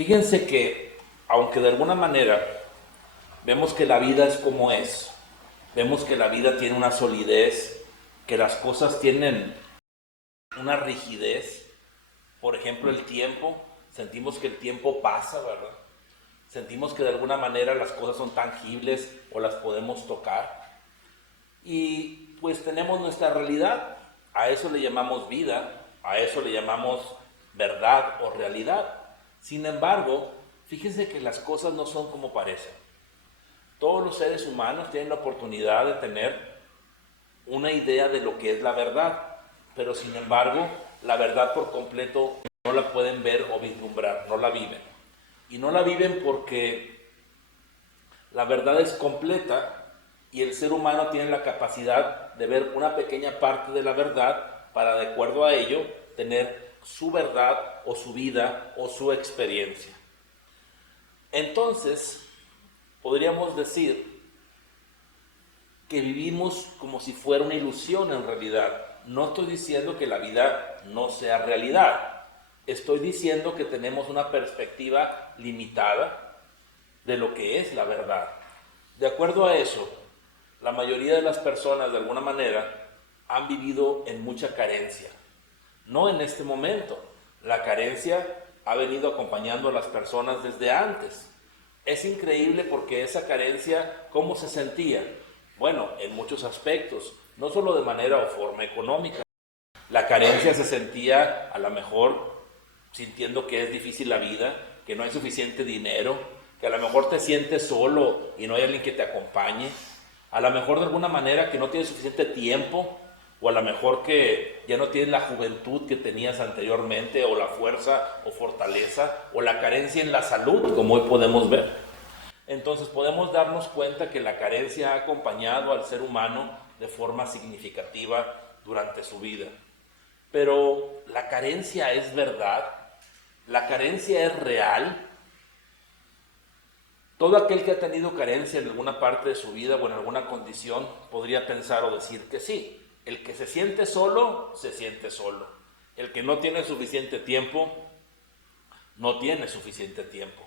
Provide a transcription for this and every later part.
Fíjense que, aunque de alguna manera vemos que la vida es como es, vemos que la vida tiene una solidez, que las cosas tienen una rigidez, por ejemplo el tiempo, sentimos que el tiempo pasa, ¿verdad? Sentimos que de alguna manera las cosas son tangibles o las podemos tocar. Y pues tenemos nuestra realidad, a eso le llamamos vida, a eso le llamamos verdad o realidad. Sin embargo, fíjense que las cosas no son como parecen. Todos los seres humanos tienen la oportunidad de tener una idea de lo que es la verdad, pero sin embargo, la verdad por completo no la pueden ver o vislumbrar, no la viven. Y no la viven porque la verdad es completa y el ser humano tiene la capacidad de ver una pequeña parte de la verdad para, de acuerdo a ello, tener su verdad o su vida o su experiencia. Entonces, podríamos decir que vivimos como si fuera una ilusión en realidad. No estoy diciendo que la vida no sea realidad. Estoy diciendo que tenemos una perspectiva limitada de lo que es la verdad. De acuerdo a eso, la mayoría de las personas de alguna manera han vivido en mucha carencia. No en este momento. La carencia ha venido acompañando a las personas desde antes. Es increíble porque esa carencia, ¿cómo se sentía? Bueno, en muchos aspectos, no solo de manera o forma económica. La carencia se sentía a lo mejor sintiendo que es difícil la vida, que no hay suficiente dinero, que a lo mejor te sientes solo y no hay alguien que te acompañe, a lo mejor de alguna manera que no tienes suficiente tiempo, o a lo mejor que ya no tienes la juventud que tenías anteriormente, o la fuerza o fortaleza, o la carencia en la salud, como hoy podemos ver. Entonces podemos darnos cuenta que la carencia ha acompañado al ser humano de forma significativa durante su vida. Pero la carencia es verdad, la carencia es real. Todo aquel que ha tenido carencia en alguna parte de su vida o en alguna condición podría pensar o decir que sí. El que se siente solo, se siente solo. El que no tiene suficiente tiempo, no tiene suficiente tiempo.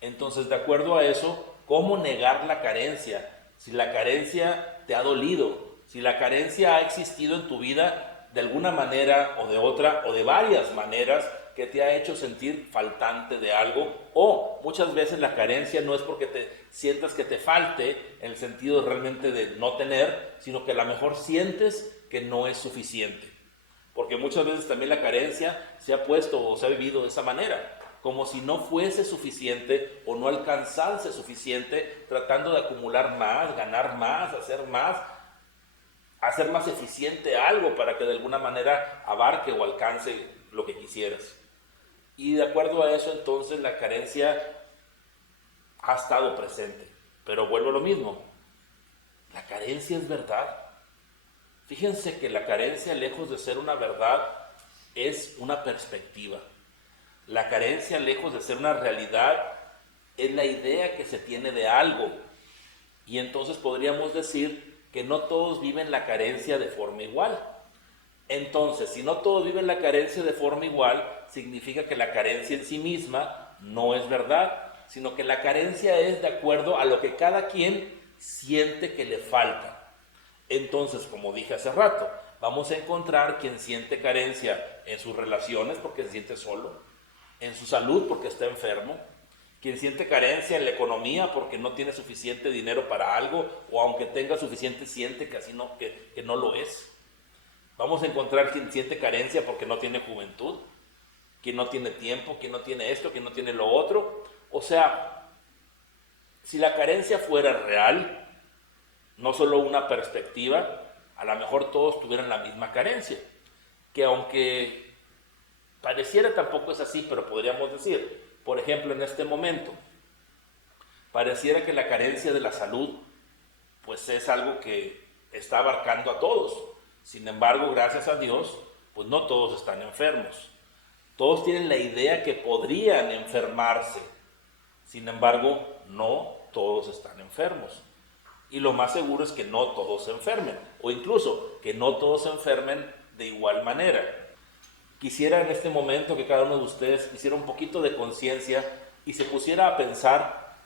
Entonces, de acuerdo a eso, ¿cómo negar la carencia? Si la carencia te ha dolido, si la carencia ha existido en tu vida de alguna manera o de otra o de varias maneras que te ha hecho sentir faltante de algo, o muchas veces la carencia no es porque te sientas que te falte en el sentido realmente de no tener, sino que a lo mejor sientes que no es suficiente. Porque muchas veces también la carencia se ha puesto o se ha vivido de esa manera, como si no fuese suficiente o no alcanzase suficiente, tratando de acumular más, ganar más, hacer más eficiente algo para que de alguna manera abarque o alcance lo que quisieras. Y de acuerdo a eso, entonces la carencia ha estado presente. Pero vuelvo a lo mismo, la carencia es verdad. Fíjense que la carencia, lejos de ser una verdad, es una perspectiva. La carencia, lejos de ser una realidad, es la idea que se tiene de algo. Y entonces podríamos decir que no todos viven la carencia de forma igual. Entonces, si no todos viven la carencia de forma igual, significa que la carencia en sí misma no es verdad, sino que la carencia es de acuerdo a lo que cada quien siente que le falta. Entonces, como dije hace rato, vamos a encontrar quien siente carencia en sus relaciones porque se siente solo, en su salud porque está enfermo, quien siente carencia en la economía porque no tiene suficiente dinero para algo, o aunque tenga suficiente siente que así no, que no lo es. Vamos a encontrar quien siente carencia porque no tiene juventud, quien no tiene tiempo, quien no tiene esto, quien no tiene lo otro. O sea, si la carencia fuera real, no solo una perspectiva, a lo mejor todos tuvieran la misma carencia, que aunque pareciera tampoco es así, pero podríamos decir, por ejemplo, en este momento, pareciera que la carencia de la salud, pues es algo que está abarcando a todos. Sin embargo, gracias a Dios, pues no todos están enfermos. Todos tienen la idea que podrían enfermarse. Sin embargo, no todos están enfermos. Y lo más seguro es que no todos se enfermen, o incluso que no todos se enfermen de igual manera. Quisiera en este momento que cada uno de ustedes hiciera un poquito de conciencia y se pusiera a pensar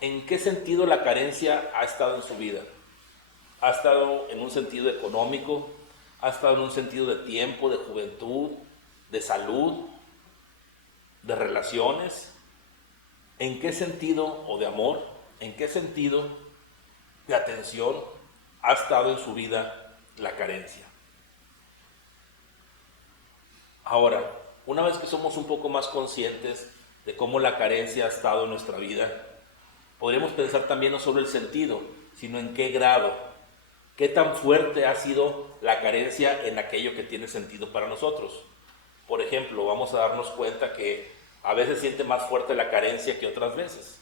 en qué sentido la carencia ha estado en su vida. Ha estado en un sentido económico, ha estado en un sentido de tiempo, de juventud, de salud, de relaciones. ¿En qué sentido, o de amor, en qué sentido de atención ha estado en su vida la carencia? Ahora, una vez que somos un poco más conscientes de cómo la carencia ha estado en nuestra vida, podríamos pensar también no solo el sentido, sino en qué grado, qué tan fuerte ha sido la carencia en aquello que tiene sentido para nosotros. Por ejemplo, vamos a darnos cuenta que a veces siente más fuerte la carencia que otras veces.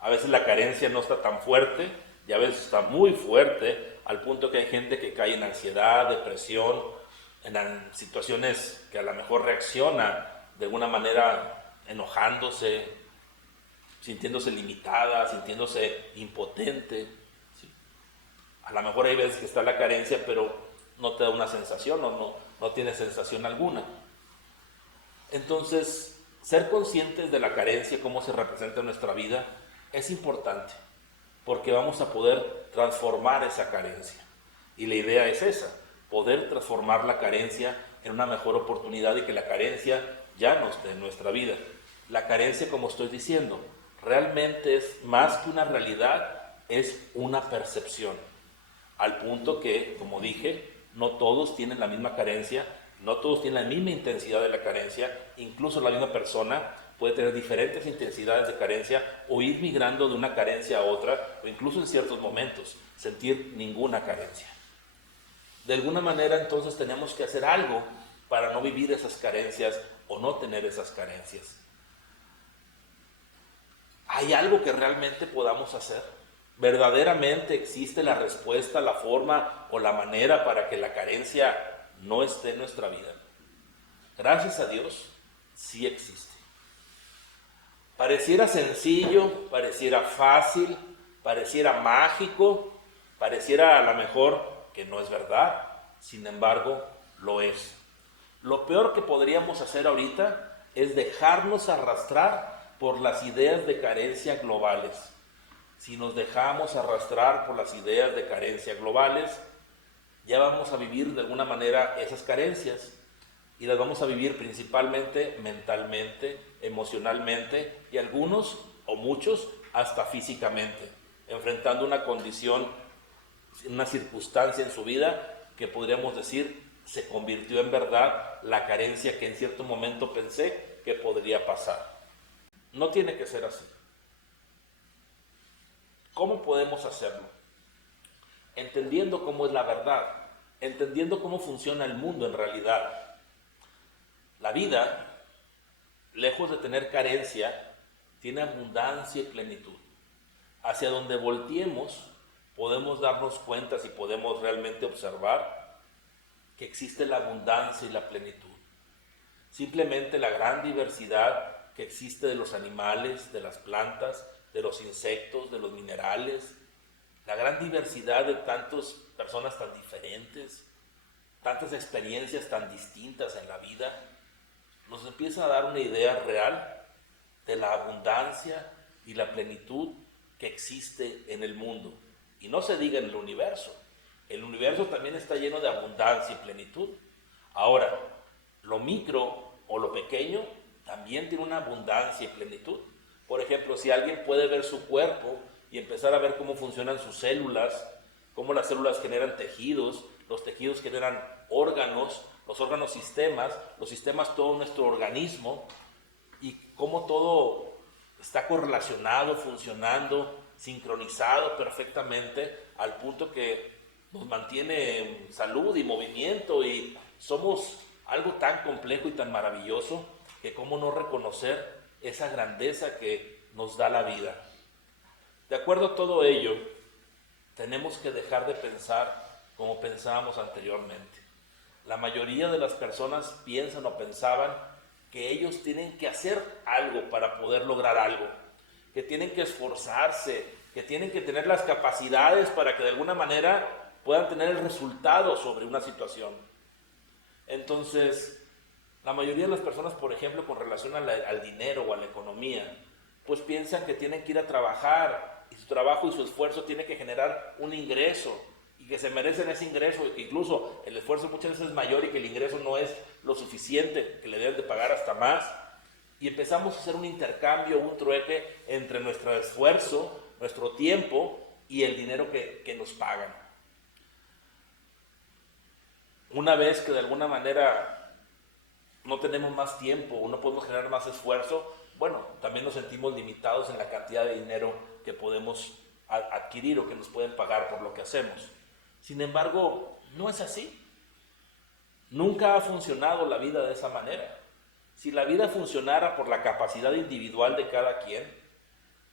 A veces la carencia no está tan fuerte y a veces está muy fuerte, al punto que hay gente que cae en ansiedad, depresión, en situaciones que a lo mejor reacciona de alguna manera enojándose, sintiéndose limitada, sintiéndose impotente. ¿Sí? A lo mejor hay veces que está la carencia, pero no te da una sensación, no tiene sensación alguna. Entonces, ser conscientes de la carencia, cómo se representa en nuestra vida, es importante, porque vamos a poder transformar esa carencia. Y la idea es esa, poder transformar la carencia en una mejor oportunidad y que la carencia ya no esté en nuestra vida. La carencia, como estoy diciendo, realmente es más que una realidad, es una percepción. Al punto que, como dije, no todos tienen la misma carencia, no todos tienen la misma intensidad de la carencia, incluso la misma persona puede tener diferentes intensidades de carencia o ir migrando de una carencia a otra, o incluso en ciertos momentos sentir ninguna carencia. De alguna manera entonces tenemos que hacer algo para no vivir esas carencias o no tener esas carencias. ¿Hay algo que realmente podamos hacer? ¿Verdaderamente existe la respuesta, la forma o la manera para que la carencia no esté en nuestra vida? Gracias a Dios, sí existe. Pareciera sencillo, pareciera fácil, pareciera mágico, pareciera a lo mejor que no es verdad, sin embargo, lo es. Lo peor que podríamos hacer ahorita es dejarnos arrastrar por las ideas de carencia globales. Si nos dejamos arrastrar por las ideas de carencia globales, ya vamos a vivir de alguna manera esas carencias y las vamos a vivir principalmente mentalmente, emocionalmente y algunos o muchos hasta físicamente, enfrentando una condición, una circunstancia en su vida que podríamos decir se convirtió en verdad la carencia que en cierto momento pensé que podría pasar. No tiene que ser así. ¿Cómo podemos hacerlo? Entendiendo cómo es la verdad, entendiendo cómo funciona el mundo en realidad. La vida, lejos de tener carencia, tiene abundancia y plenitud. Hacia donde volteemos, podemos darnos cuenta y podemos realmente observar que existe la abundancia y la plenitud. Simplemente la gran diversidad que existe de los animales, de las plantas, de los insectos, de los minerales, la gran diversidad de tantas personas tan diferentes, tantas experiencias tan distintas en la vida, nos empieza a dar una idea real de la abundancia y la plenitud que existe en el mundo. Y no se diga en el universo. El universo también está lleno de abundancia y plenitud. Ahora, lo micro o lo pequeño también tiene una abundancia y plenitud. Por ejemplo, si alguien puede ver su cuerpo y empezar a ver cómo funcionan sus células, cómo las células generan tejidos, los tejidos generan órganos, los órganos sistemas, los sistemas todo nuestro organismo, y cómo todo está correlacionado, funcionando, sincronizado perfectamente, al punto que nos mantiene en salud y movimiento, y somos algo tan complejo y tan maravilloso que cómo no reconocer esa grandeza que nos da la vida. De acuerdo a todo ello, tenemos que dejar de pensar como pensábamos anteriormente. La mayoría de las personas piensan o pensaban que ellos tienen que hacer algo para poder lograr algo, que tienen que esforzarse, que tienen que tener las capacidades para que de alguna manera puedan tener el resultado sobre una situación. Entonces, la mayoría de las personas, por ejemplo, con relación al dinero o a la economía, pues piensan que tienen que ir a trabajar y su trabajo y su esfuerzo tiene que generar un ingreso y que se merecen ese ingreso, y que incluso el esfuerzo muchas veces es mayor y que el ingreso no es lo suficiente, que le deben de pagar hasta más. Y empezamos a hacer un intercambio, un trueque entre nuestro esfuerzo, nuestro tiempo y el dinero que nos pagan. Una vez que de alguna manera no tenemos más tiempo o no podemos generar más esfuerzo, bueno, también nos sentimos limitados en la cantidad de dinero que podemos adquirir o que nos pueden pagar por lo que hacemos. Sin embargo, no es así. Nunca ha funcionado la vida de esa manera. Si la vida funcionara por la capacidad individual de cada quien,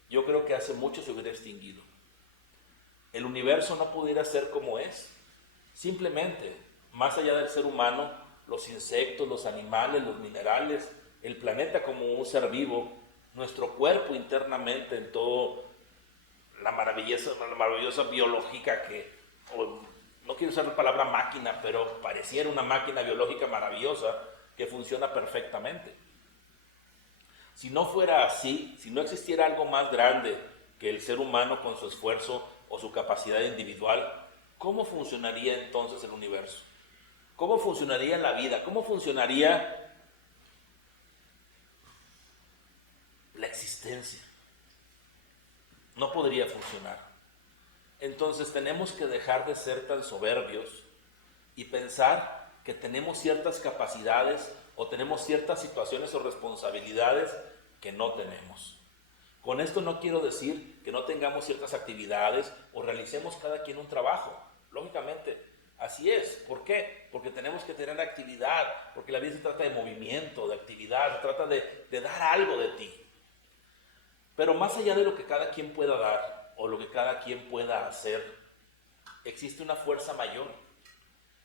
yo creo que hace mucho se hubiera extinguido. El universo no pudiera ser como es. Simplemente, más allá del ser humano, los insectos, los animales, los minerales, el planeta como un ser vivo, nuestro cuerpo internamente en todo la maravillosa biológica no quiero usar la palabra máquina, pero pareciera una máquina biológica maravillosa que funciona perfectamente. Si no fuera así, si no existiera algo más grande que el ser humano con su esfuerzo o su capacidad individual, ¿cómo funcionaría entonces el universo? ¿Cómo funcionaría la vida? ¿Cómo funcionaría la existencia? No podría funcionar. Entonces tenemos que dejar de ser tan soberbios y pensar que tenemos ciertas capacidades o tenemos ciertas situaciones o responsabilidades que no tenemos. Con esto no quiero decir que no tengamos ciertas actividades o realicemos cada quien un trabajo. Lógicamente, así es. ¿Por qué? Porque tenemos que tener actividad, porque la vida se trata de movimiento, de actividad, se trata de dar algo de ti. Pero más allá de lo que cada quien pueda dar o lo que cada quien pueda hacer, existe una fuerza mayor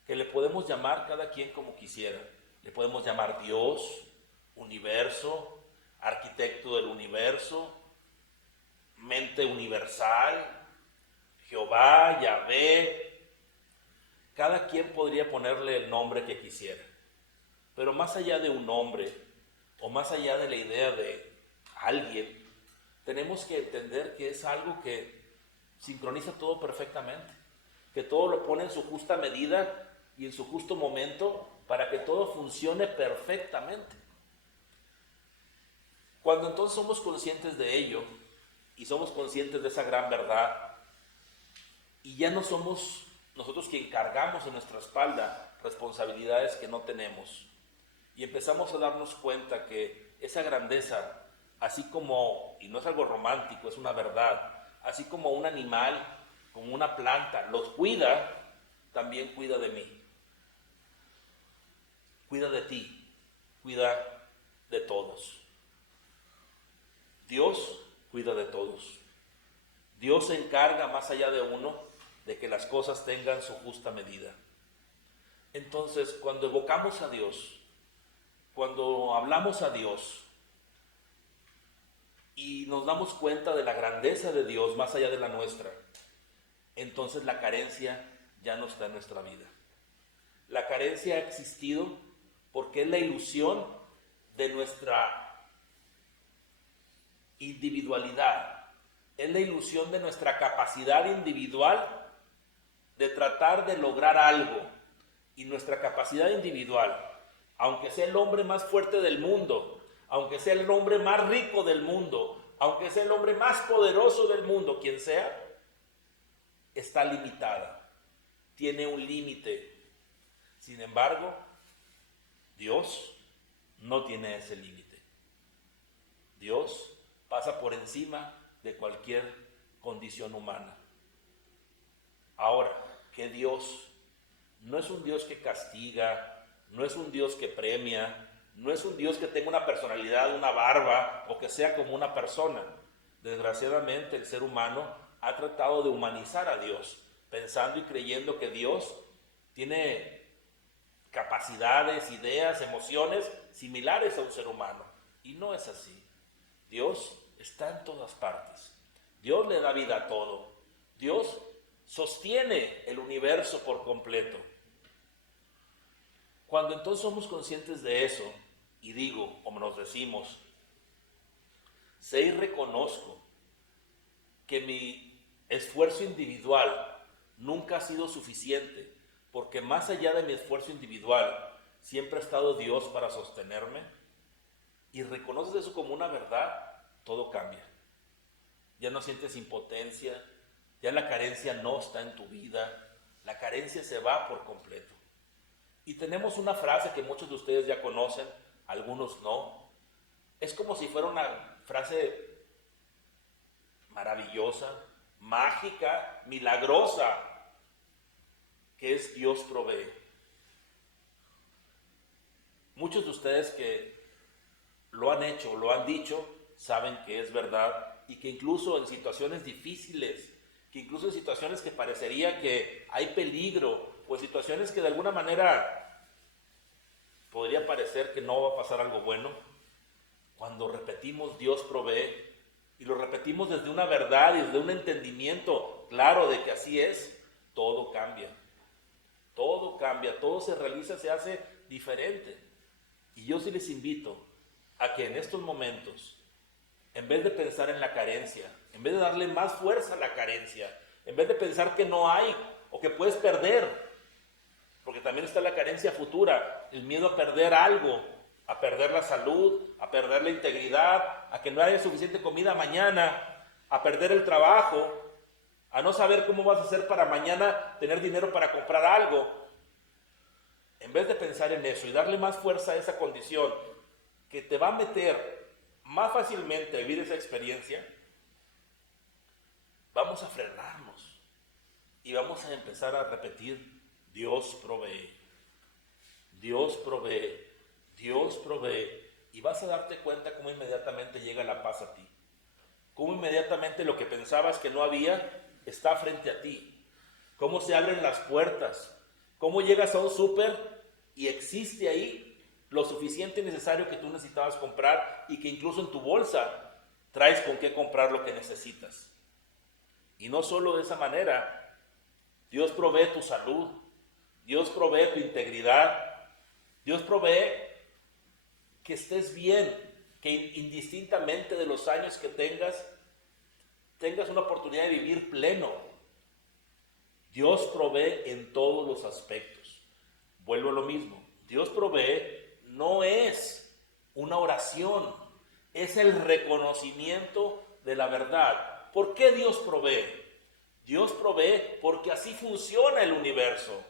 que le podemos llamar cada quien como quisiera. Le podemos llamar Dios, universo, arquitecto del universo, mente universal, Jehová, Yahvé. Cada quien podría ponerle el nombre que quisiera. Pero más allá de un nombre o más allá de la idea de alguien, tenemos que entender que es algo que sincroniza todo perfectamente, que todo lo pone en su justa medida y en su justo momento para que todo funcione perfectamente. Cuando entonces somos conscientes de ello y somos conscientes de esa gran verdad y ya no somos nosotros quien cargamos en nuestra espalda responsabilidades que no tenemos y empezamos a darnos cuenta que esa grandeza, así como, y no es algo romántico, es una verdad, así como un animal, como una planta, los cuida, también cuida de mí. Cuida de ti, cuida de todos. Dios cuida de todos. Dios se encarga más allá de uno de que las cosas tengan su justa medida. Entonces, cuando evocamos a Dios, cuando hablamos a Dios y nos damos cuenta de la grandeza de Dios más allá de la nuestra, entonces la carencia ya no está en nuestra vida. La carencia ha existido porque es la ilusión de nuestra individualidad, es la ilusión de nuestra capacidad individual de tratar de lograr algo. Y nuestra capacidad individual, aunque sea el hombre más fuerte del mundo, aunque sea el hombre más rico del mundo, aunque sea el hombre más poderoso del mundo, quien sea, está limitada, tiene un límite. Sin embargo, Dios no tiene ese límite. Dios pasa por encima de cualquier condición humana. Ahora, que Dios no es un Dios que castiga, no es un Dios que premia, no es un Dios que tenga una personalidad, una barba o que sea como una persona. Desgraciadamente, el ser humano ha tratado de humanizar a Dios, pensando y creyendo que Dios tiene capacidades, ideas, emociones similares a un ser humano. Y no es así. Dios está en todas partes. Dios le da vida a todo. Dios sostiene el universo por completo. Cuando entonces somos conscientes de eso, y digo, como nos decimos, sé y reconozco que mi esfuerzo individual nunca ha sido suficiente, porque más allá de mi esfuerzo individual, siempre ha estado Dios para sostenerme, y reconoces eso como una verdad, todo cambia. Ya no sientes impotencia, ya la carencia no está en tu vida, la carencia se va por completo. Y tenemos una frase que muchos de ustedes ya conocen, algunos no. Es como si fuera una frase maravillosa, mágica, milagrosa, que es Dios provee. Muchos de ustedes que lo han hecho, lo han dicho, saben que es verdad y que incluso en situaciones difíciles, que incluso en situaciones que parecería que hay peligro o en situaciones que de alguna manera podría parecer que no va a pasar algo bueno, cuando repetimos Dios provee y lo repetimos desde una verdad y desde un entendimiento claro de que así es, todo cambia. Todo cambia, todo se realiza, se hace diferente. Y yo sí les invito a que en estos momentos, en vez de pensar en la carencia, en vez de darle más fuerza a la carencia, en vez de pensar que no hay o que puedes perder, porque también está la carencia futura, el miedo a perder algo, a perder la salud, a perder la integridad, a que no haya suficiente comida mañana, a perder el trabajo, a no saber cómo vas a hacer para mañana tener dinero para comprar algo. En vez de pensar en eso y darle más fuerza a esa condición que te va a meter más fácilmente a vivir esa experiencia, vamos a frenarnos y vamos a empezar a repetir: Dios provee, Dios provee, Dios provee, y vas a darte cuenta cómo inmediatamente llega la paz a ti, cómo inmediatamente lo que pensabas que no había está frente a ti, cómo se abren las puertas, cómo llegas a un súper y existe ahí lo suficiente y necesario que tú necesitabas comprar y que incluso en tu bolsa traes con qué comprar lo que necesitas. Y no solo de esa manera, Dios provee tu salud, Dios provee tu integridad, Dios provee que estés bien, que indistintamente de los años que tengas una oportunidad de vivir pleno. Dios provee en todos los aspectos. Vuelvo a lo mismo, Dios provee no es una oración, es el reconocimiento de la verdad. ¿Por qué Dios provee? Dios provee porque así funciona el universo.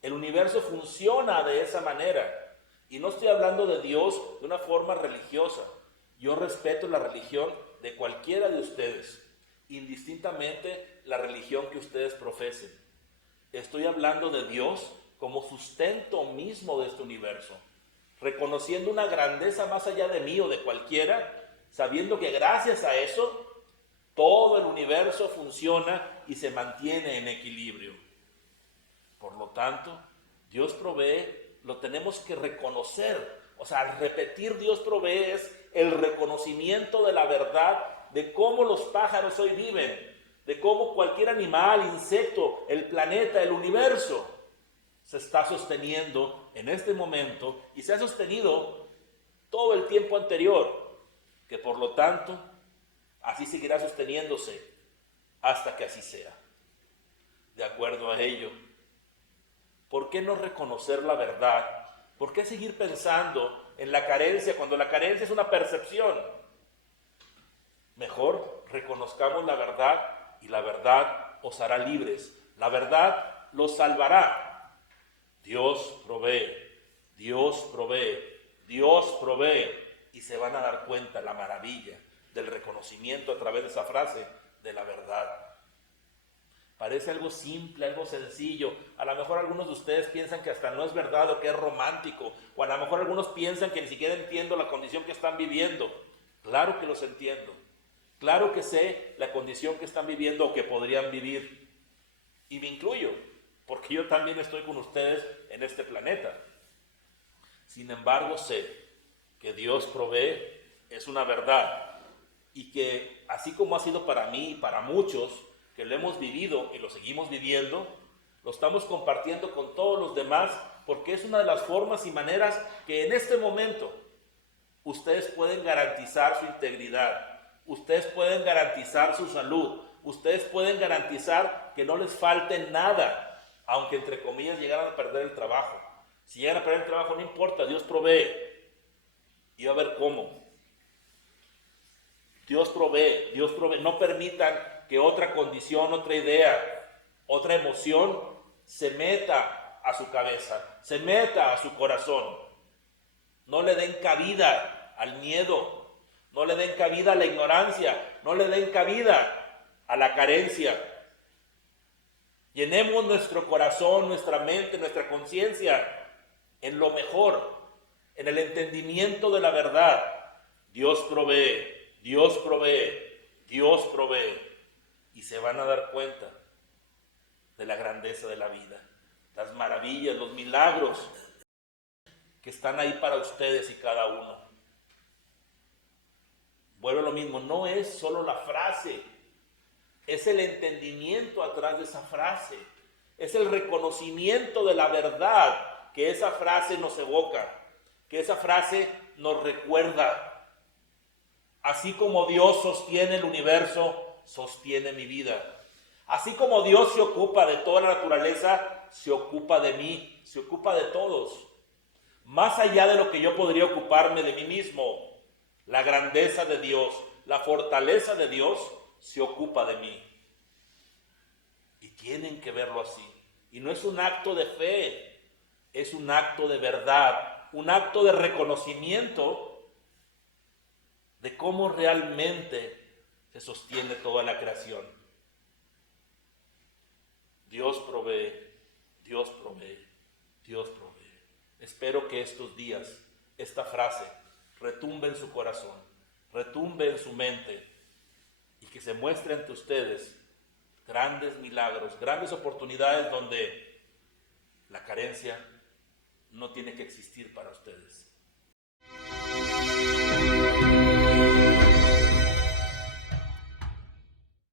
El universo funciona de esa manera. Y no estoy hablando de Dios de una forma religiosa. Yo respeto la religión de cualquiera de ustedes, indistintamente la religión que ustedes profesen. Estoy hablando de Dios como sustento mismo de este universo, reconociendo una grandeza más allá de mí o de cualquiera, sabiendo que gracias a eso todo el universo funciona y se mantiene en equilibrio. Por lo tanto, Dios provee, lo tenemos que reconocer. O sea, al repetir Dios provee es el reconocimiento de la verdad de cómo los pájaros hoy viven, de cómo cualquier animal, insecto, el planeta, el universo se está sosteniendo en este momento y se ha sostenido todo el tiempo anterior, que por lo tanto así seguirá sosteniéndose hasta que así sea. De acuerdo a ello, ¿por qué no reconocer la verdad? ¿Por qué seguir pensando en la carencia cuando la carencia es una percepción? Mejor reconozcamos la verdad y la verdad os hará libres. La verdad los salvará. Dios provee, Dios provee, Dios provee. Y se van a dar cuenta la maravilla del reconocimiento a través de esa frase de la verdad. Parece algo simple, algo sencillo. A lo mejor algunos de ustedes piensan que hasta no es verdad o que es romántico. O a lo mejor algunos piensan que ni siquiera entiendo la condición que están viviendo. Claro que los entiendo. Claro que sé la condición que están viviendo o que podrían vivir. Y me incluyo, porque yo también estoy con ustedes en este planeta. Sin embargo, sé que Dios provee, es una verdad. Y que así como ha sido para mí y para muchos, que lo hemos vivido y lo seguimos viviendo, lo estamos compartiendo con todos los demás, porque es una de las formas y maneras que en este momento Ustedes pueden garantizar su integridad. Ustedes pueden garantizar su salud. Ustedes pueden garantizar que no les falte nada, aunque entre comillas llegaran a perder el trabajo. Si llegan a perder el trabajo, no importa, Dios provee. Y va a ver cómo. Dios provee, Dios provee. No permitan que otra condición, otra idea, otra emoción se meta a su cabeza, se meta a su corazón. No le den cabida al miedo, no le den cabida a la ignorancia, no le den cabida a la carencia. Llenemos nuestro corazón, nuestra mente, nuestra conciencia en lo mejor, en el entendimiento de la verdad. Dios provee, Dios provee, Dios provee. Y se van a dar cuenta de la grandeza de la vida, las maravillas, los milagros que están ahí para ustedes y cada uno. Vuelvo a lo mismo, no es solo la frase, es el entendimiento atrás de esa frase, es el reconocimiento de la verdad que esa frase nos evoca, que esa frase nos recuerda. Así como Dios sostiene el universo, sostiene mi vida. Así como Dios se ocupa de toda la naturaleza, se ocupa de mí, se ocupa de todos. Más allá de lo que yo podría ocuparme de mí mismo, la grandeza de Dios, la fortaleza de Dios se ocupa de mí. Y tienen que verlo así. Y no es un acto de fe, es un acto de verdad, un acto de reconocimiento de cómo realmente se sostiene toda la creación. Dios provee, Dios provee, Dios provee. Espero que estos días, esta frase, retumbe en su corazón, retumbe en su mente y que se muestre ante ustedes grandes milagros, grandes oportunidades donde la carencia no tiene que existir para ustedes.